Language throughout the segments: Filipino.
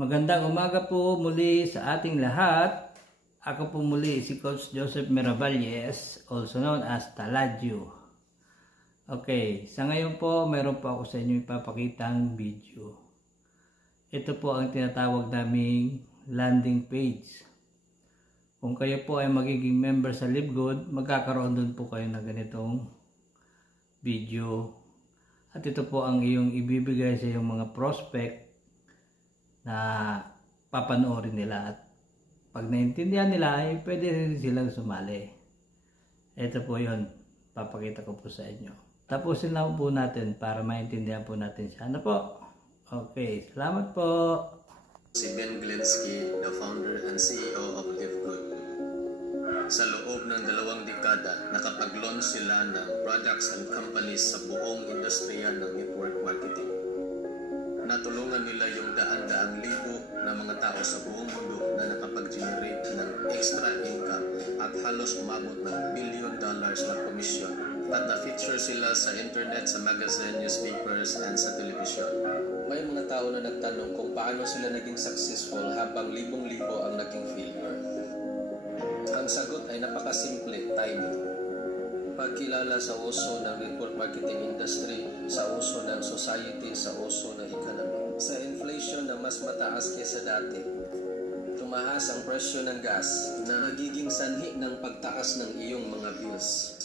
Magandang umaga po muli sa ating lahat. Ako po muli si Coach Joseph Miravalles, also known as Taladyo. Okay, sa ngayon po meron po ako sa inyo ipapakitang video. Ito po ang tinatawag naming landing page. Kung kayo po ay magiging member sa LiveGood, magkakaroon dun po kayo ng ganitong video. At ito po ang iyong ibibigay sa iyong mga prospect na papanoorin nila, at pag naintindihan nila ay pwede rin silang sumali. Ito po yun, papakita ko po sa inyo. Tapusin lang po natin para maintindihan po natin siya. Ano po? Okay, salamat po. Si Ben Glinsky, the founder and CEO of LiveGood. Sa loob ng 2 dekada, nakapag-launch sila ng products and companies sa buong industriya ng network marketing. Natulungan nila yung daan-daang libo na mga tao sa buong mundo na nakapag-generate ng extra income at halos umabot ng $1 billion na komisyon, at na-feature sila sa internet, sa magazine, newspapers, and sa television. May mga tao na nagtanong kung paano sila naging successful habang libong-libo ang naging failure. Ang sagot ay napakasimple: timing. Pagkilala sa uso ng network marketing industry, sa uso ng society, sa uso ng economy, sa inflation na mas mataas kaysa dati. Tumaas ang presyo ng gas na nagiging sanhi ng pagtaas ng iyong mga bills.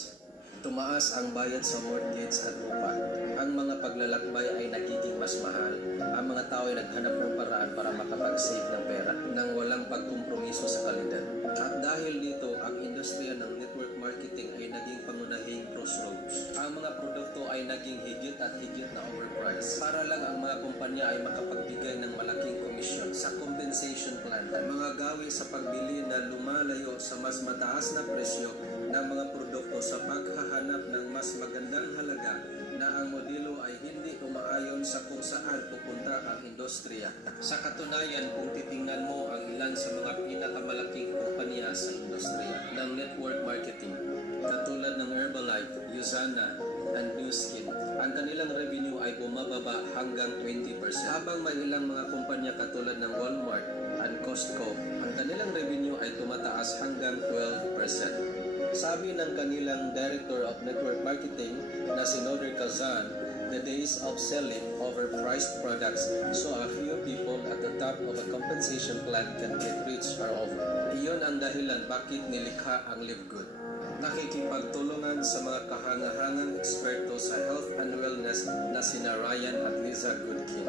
Tumaas ang bayad sa mortgage at upa. Ang mga paglalakbay ay nagiging mas mahal. Ang mga tao ay naghanap ng paraan para makapag-save ng pera nang walang pagkompromiso sa kalidad. At dahil dito, ang industriya ng network marketing ay naging pangunahing crossroads. Ang mga produkto ay naging higit at higit na overpriced para lang ang mga kumpanya ay makapagbigay ng malaking komisyon sa compensation plan at mga gawi sa pagbili na lumalayo sa mas mataas na presyo ng mga produkto sa paghahanap ng mas magandang halaga na ang modelo ay hindi umaayon sa kung saan pupunta ang industriya. Sa katunayan, kung titingnan mo ang ilan sa mga pinakamalaking kumpanya sa industriya ng network marketing, katulad ng Herbalife, Usana, and Nu Skin, ang kanilang revenue ay bumababa hanggang 20%. Habang may ilang mga kumpanya katulad ng Walmart and Costco, ang kanilang revenue ay tumataas hanggang 12%. Sabi ng kanilang Director of Network Marketing na si Nader Kazan, the days of selling overpriced products so a few people at the top of a compensation plan can get rich are over. Iyon ang dahilan bakit nilikha ang LiveGood. Nakikipagtulungan sa mga kahangahangang eksperto sa health and wellness na sina Ryan at Lisa Goodkin.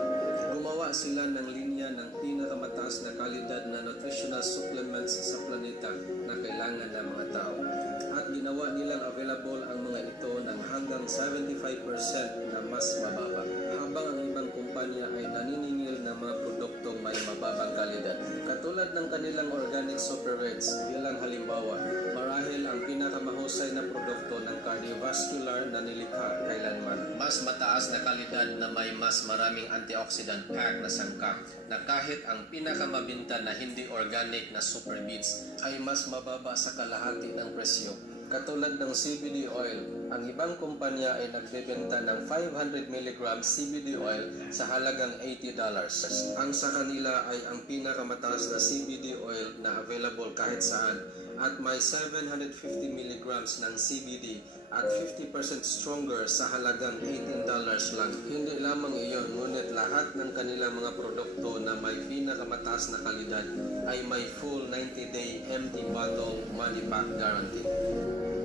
Gumawa sila ng linya ng pinakamataas na kalidad na nutritional supplements sa planeta na kailangan ng mga tao. At ginawa nilang available ang mga ito ng hanggang 75% na mas mababa. Habang ang ibang kumpanya ay naniningil ng mga produktong may mababang kalidad. Katulad ng kanilang organic super reds bilang halimbawa, marahil ang pinakamahusay na produkto ng cardiovascular na nilikha kailanman. Mas mataas na kalidad na may mas maraming antioxidant pack na sangkap na kahit ang pinakamabinta na hindi organic na super beets ay mas mababa sa kalahati ng presyo. Katulad ng CBD oil, ang ibang kumpanya ay nagbebenta ng 500 mg CBD oil sa halagang $80. Ang sa kanila ay ang pinakamataas na CBD oil na available kahit saan, at may 750 mg ng CBD at 50% stronger sa halagang $18 lang. Hindi lamang iyon, ngunit lahat ng kanilang mga produkto na may pinakamataas na kalidad ay may full 90-day empty bottle money back guarantee.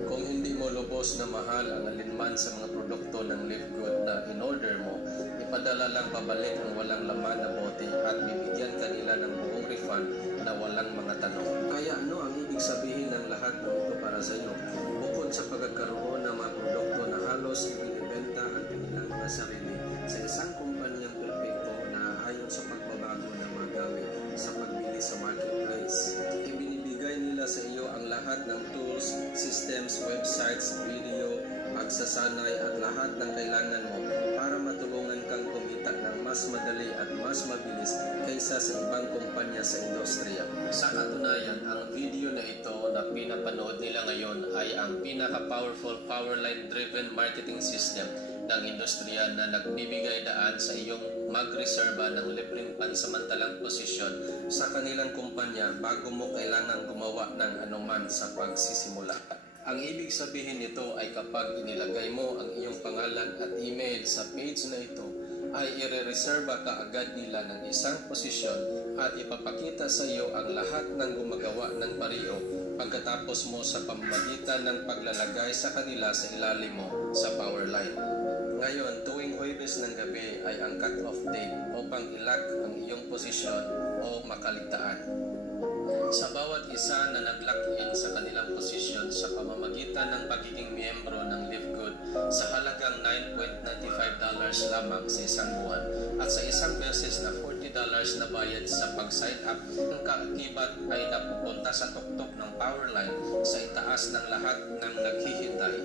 Kung hindi mo lubos na mahal ang alinman sa mga produkto ng LiveGood na in-order mo, ipadala lang pabalik ang walang laman na bote at bibigyan kanila ng buong refund na walang mga tanong. Kaya ano ang ibig sabihin ng lahat ng ito para sa iyo? Bukod sa pagkakaroon ng mga produkto na halos ibinibenta ang kanilang mga sarili sa isang kumpanyang perpekto na ayon sa pagbabago ng mga gamit sa pagbili sa marketplace, ibinibigay nila sa iyo ang lahat ng tools, systems, websites, video, pagsasanay at lahat ng kailangan mo para matulungan kang kumita ng mas madali at mas mabilis kaysa sa ibang kumpanya sa industriya. Sa katunayan, ang video na ito na pinapanood nila ngayon ay ang pinaka-powerful powerline-driven marketing system ng industriya na nagbibigay daan sa iyong magreserba ng libreng pansamantalang posisyon sa kanilang kumpanya bago mo kailangan gumawa ng anuman sa pagsisimula. Ang ibig sabihin nito ay kapag inilagay mo ang iyong pangalan at email sa page na ito, ay ire-reserba ka agad nila ng isang posisyon at ipapakita sa iyo ang lahat ng gumagawa ng pariyo pagkatapos mo sa pamamagitan ng paglalagay sa kanila sa ilalim mo sa power line. Ngayon, tuwing Huwebes ng gabi ay ang cut-off date upang ilak ang iyong posisyon o makaligtaan. Sa bawat isa na nag-lock-in sa kanilang posisyon sa pamamagitan ng pagiging miyembro ng Livegood sa halagang $9.95 lamang sa isang buwan at sa isang beses na $40 na bayad sa pag-sign up, ang kaakibat ay napupunta sa tuktok ng power line sa itaas ng lahat ng naghihintay.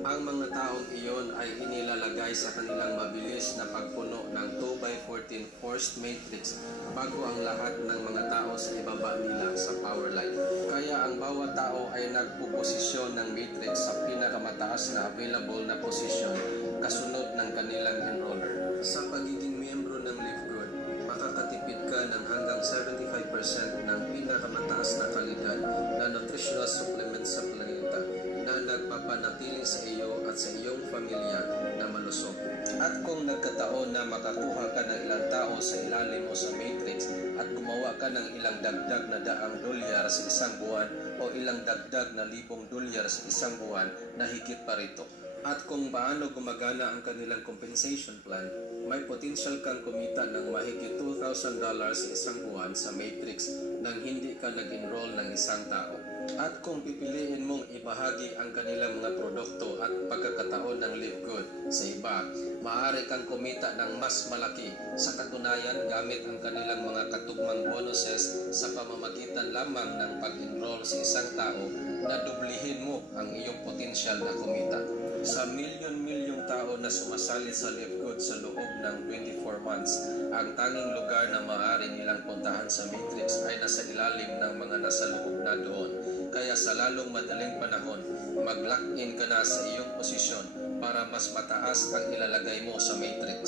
Ang mga taong iyon ay inilalagay sa kanilang mabilis na pagpuno ng 2x14 forced matrix bago ang lahat ng mga tao sa ibaba nila sa power line. Kaya ang bawat tao ay nagpuposisyon ng matrix sa pinakamataas na available na posisyon kasunod ng kanilang enroller. Sa pagiging miyembro ng Livegood, makakatipid ka ng hanggang 75% ng pinakamataas na kalidad na nutritional supplement sa planeta na nagpapanatiling sa iyo at sa iyong pamilya na malusog. At kung nagkataon na makakuha ka ng ilang tao sa ilalim mo sa matrix at gumawa ka ng ilang dagdag na $100 sa isang buwan o ilang dagdag na $1,000 sa isang buwan na higit pa rito. At kung paano gumagana ang kanilang compensation plan, may potential kang kumita ng mahigit $2,000 sa isang buwan sa matrix nang hindi ka nag-enroll ng isang tao. At kung pipiliin mong ibahagi ang kanilang mga produkto at pagkakataon ng Livegood sa iba, maaari kang kumita ng mas malaki. Sa katunayan, gamit ang kanilang mga katugmang bonuses sa pamamagitan lamang ng pag-enroll sa isang tao na dublihin mo ang iyong potensyal na kumita. Sa milyon-milyong tao na sumasali sa Livegood sa loob ng 24 months, ang tanging lugar na maaari nilang puntahan sa matrix ay nasa ilalim ng mga nasa loob na doon. Kaya sa lalong madaling panahon, mag-lock-in ka na sa iyong posisyon para mas mataas ang ilalagay mo sa matrix.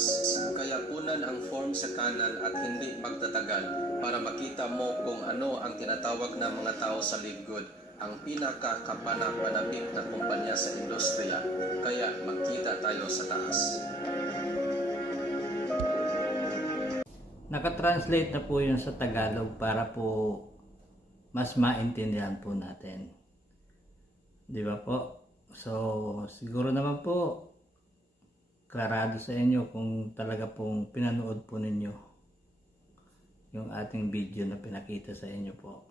Kaya punan ang form sa kanan at hindi magtatagal para makita mo kung ano ang tinatawag na mga tao sa Livegood, ang pinakakapanapanabik na kumpanya sa industriya. Kaya magkita tayo sa taas. Nakatranslate na po yun sa Tagalog para po mas maintindihan po natin. Di ba po? So, siguro naman po, klarado sa inyo kung talaga pong pinanood po ninyo yung ating video na pinakita sa inyo po.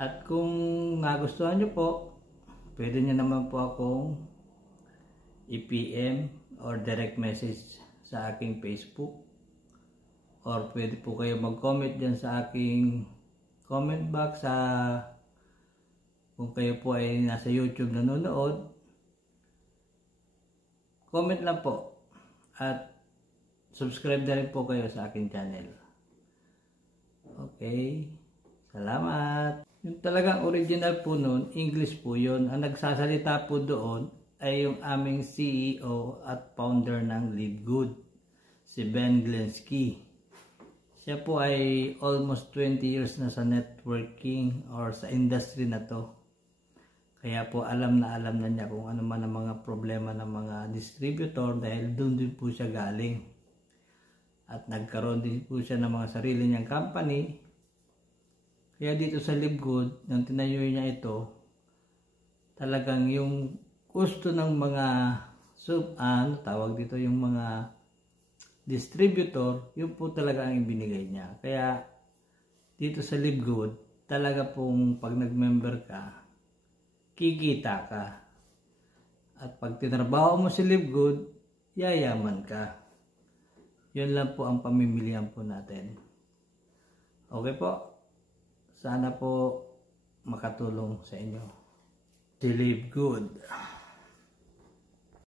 At kung nagustuhan nyo po, pwede nyo naman po akong i-PM or direct message sa aking Facebook, or pwede po kayo mag-comment dyan sa aking comment box sa kung kayo po ay nasa YouTube nanonood. Comment lang po at subscribe na rin po kayo sa aking channel. Okay, salamat. Yung talagang original po nun, English po yun. Ang nagsasalita po doon ay yung aming CEO at founder ng Livegood, si Ben Glinsky. Siya po ay almost 20 years na sa networking or sa industry na to. Kaya po alam na niya kung ano man ang mga problema ng mga distributor dahil doon din po siya galing. At nagkaroon din po siya ng mga sarili niyang company. Kaya dito sa Livegood, nang tinayo niya ito, talagang yung gusto ng mga tawag dito yung mga distributor, yun po talaga ang ibinigay niya. Kaya dito sa Livegood, talaga pong pag nag-member ka, kikita ka. At pag tinrabaho mo si Livegood, yayaman ka. Yun lang po ang pamimilihan po natin. Okay po? Sana po makatulong sa inyo. Si Livegood.